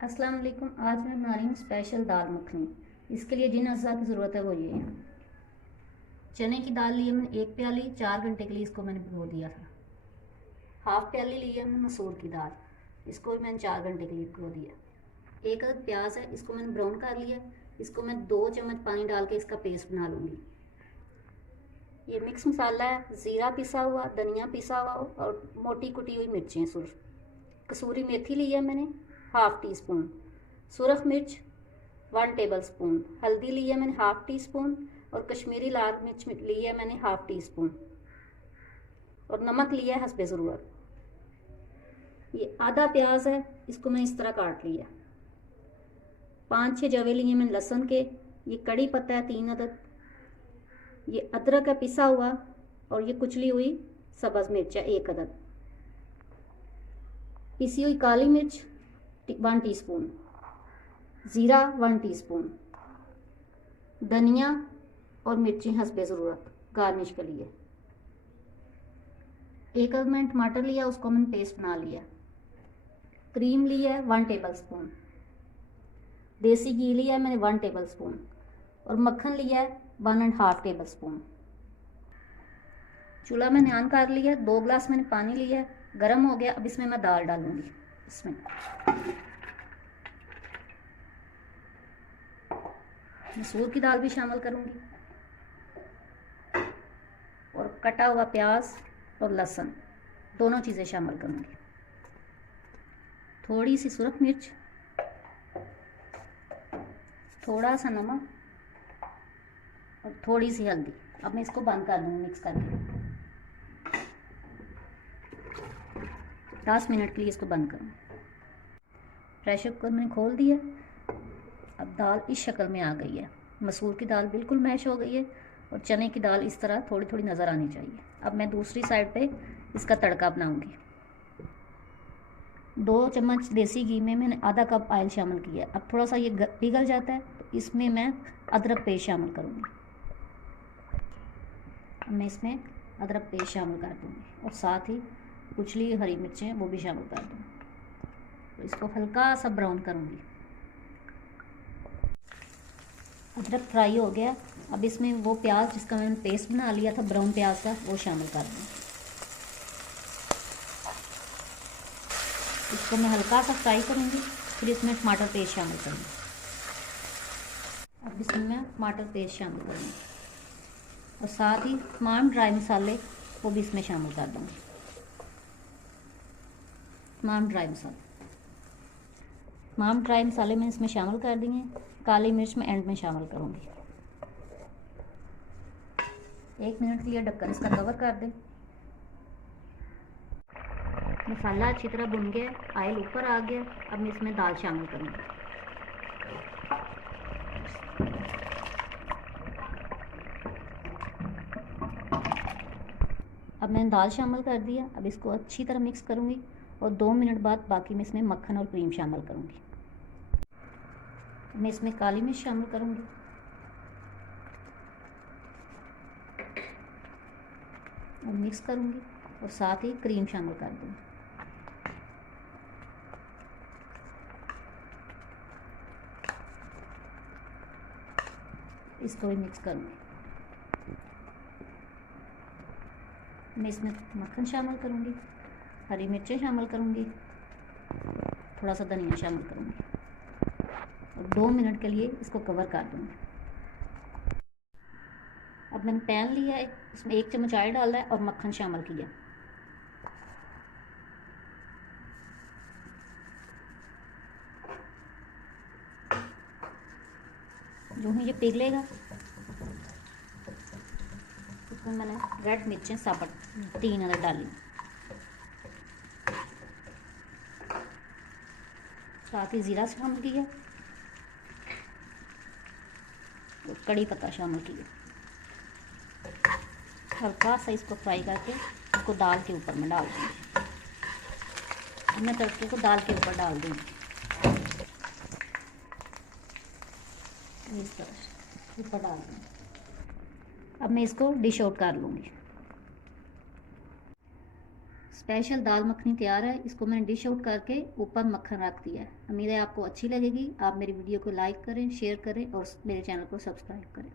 अस्सलाम वालेकुम। आज मैं बना रही हूँ स्पेशल दाल मखनी। इसके लिए जिन अज्जा की ज़रूरत है वो ये है। चने की दाल ली है मैंने 1 प्याली, 4 घंटे के लिए इसको मैंने भिगो दिया था। हाफ प्याली ली है मैंने मसूर की दाल, इसको भी मैंने 4 घंटे के लिए भिगो दिया। एक अदद प्याज है, इसको मैंने ब्राउन कर लिया। इसको मैं 2 चम्मच पानी डाल के इसका पेस्ट बना लूँगी। ये मिक्स मसाला है, ज़ीरा पिसा हुआ, धनिया पिसा हुआ और मोटी कुटी हुई मिर्चें सुरख। कसूरी मेथी ली है मैंने हाफ़ टी स्पून, सुरख मिर्च 1 टेबल स्पून, हल्दी ली है मैंने हाफ़ टी स्पून और कश्मीरी लाल मिर्च ली है मैंने हाफ़ टी स्पून और नमक लिया है हस्बे ज़रूरत। ये आधा प्याज है, इसको मैं इस तरह काट लिया। 5-6 जवे लिए मैंने लहसुन के। ये कड़ी पत्ता है 3 अदद। ये अदरक है पिसा हुआ और ये कुचली हुई सब्ज़ मिर्च है 1 अदद। पिसी हुई काली मिर्च 1 टीस्पून, ज़ीरा 1 टीस्पून, धनिया और मिर्ची हस्बे ज़रूरत गार्निश के लिए। 1 अदद मैंने टमाटर लिया, उसको मैंने पेस्ट बना लिया। क्रीम ली है 1 टेबल स्पून, देसी घी लिया है मैंने 1 टेबल स्पून और मक्खन लिया है 1.5 टेबल स्पून। चूल्हा मैंने ऑन कर लिया। 2 गिलास मैंने पानी लिया है, गर्म हो गया। अब इसमें मैं दाल डालूंगी। इसमें मसूर की दाल भी शामिल करूंगी और कटा हुआ प्याज और लहसुन दोनों चीज़ें शामिल करूंगी। थोड़ी सी सुरख मिर्च, थोड़ा सा नमक और थोड़ी सी हल्दी। अब मैं इसको बंद कर दूंगी मिक्स करके। 10 मिनट के लिए इसको बंद करूँ। प्रेशर कुकर मैंने खोल दिया। अब दाल इस शक्ल में आ गई है। मसूर की दाल बिल्कुल मैश हो गई है और चने की दाल इस तरह थोड़ी थोड़ी नज़र आनी चाहिए। अब मैं दूसरी साइड पे इसका तड़का बनाऊंगी। 2 चम्मच देसी घी में मैंने आधा कप ऑयल शामिल किया। अब थोड़ा सा ये पिघल जाता है तो इसमें मैं अदरक पेस्ट शामिल करूँगी। अब मैं इसमें अदरक पेस्ट शामिल कर दूँगी और साथ ही कुचली हरी मिर्चें वो भी शामिल कर दूँगी। तो इसको हल्का सा ब्राउन करूँगी। अदरक फ्राई हो गया। अब इसमें वो प्याज जिसका मैंने पेस्ट बना लिया था ब्राउन प्याज का वो शामिल कर दूँ। इसको मैं हल्का सा फ्राई करूँगी, फिर इसमें टमाटर पेस्ट शामिल करूँगी। अब इसमें मैं टमाटर पेस्ट शामिल करूँगी और साथ ही तमाम ड्राई मसाले वो भी इसमें शामिल कर दूँगी। तमाम ड्राई मसाले मैं इसमें शामिल कर दिए। काली मिर्च मैं एंड में शामिल करूँगी। 1 मिनट के लिए ढक्कन इसका कवर कर दें। मसाला अच्छी तरह भुन गया, ऑयल ऊपर आ गया। अब मैं इसमें दाल शामिल करूँगी। अब मैंने दाल शामिल कर दिया। अब इसको अच्छी तरह मिक्स करूँगी और 2 मिनट बाद बाकी मैं इसमें मक्खन और क्रीम शामिल करूँगी। मैं इसमें काली मिर्च शामिल करूँगी और मिक्स करूँगी और साथ ही क्रीम शामिल कर दूँगी। इसको भी मिक्स करूँगी। मैं इसमें मक्खन शामिल करूँगी, हरी मिर्चें शामिल करूँगी, थोड़ा सा धनिया शामिल करूँगी और 2 मिनट के लिए इसको कवर कर दूँगी। अब मैंने पैन लिया है, इसमें 1 चम्मच ऑयल डाला है और मक्खन शामिल किया। जो ही ये पिघलेगा इसमें मैंने रेड मिर्चें साबुत 3 अदद डाली, साथ ही ज़ीरा शामिल किया और कड़ी पत्ता शामिल किया। हल्का सा इसको फ्राई करके इसको दाल के ऊपर मैं डाल दूँगी। मैं तड़के को दाल के ऊपर डाल दूँगी इस तरह ऊपर डाल दूँगी। अब मैं इसको डिश आउट कर लूँगी। स्पेशल दाल मखनी तैयार है। इसको मैंने डिश आउट करके ऊपर मक्खन रख दिया है। उम्मीद है आपको अच्छी लगेगी। आप मेरी वीडियो को लाइक करें, शेयर करें और मेरे चैनल को सब्सक्राइब करें।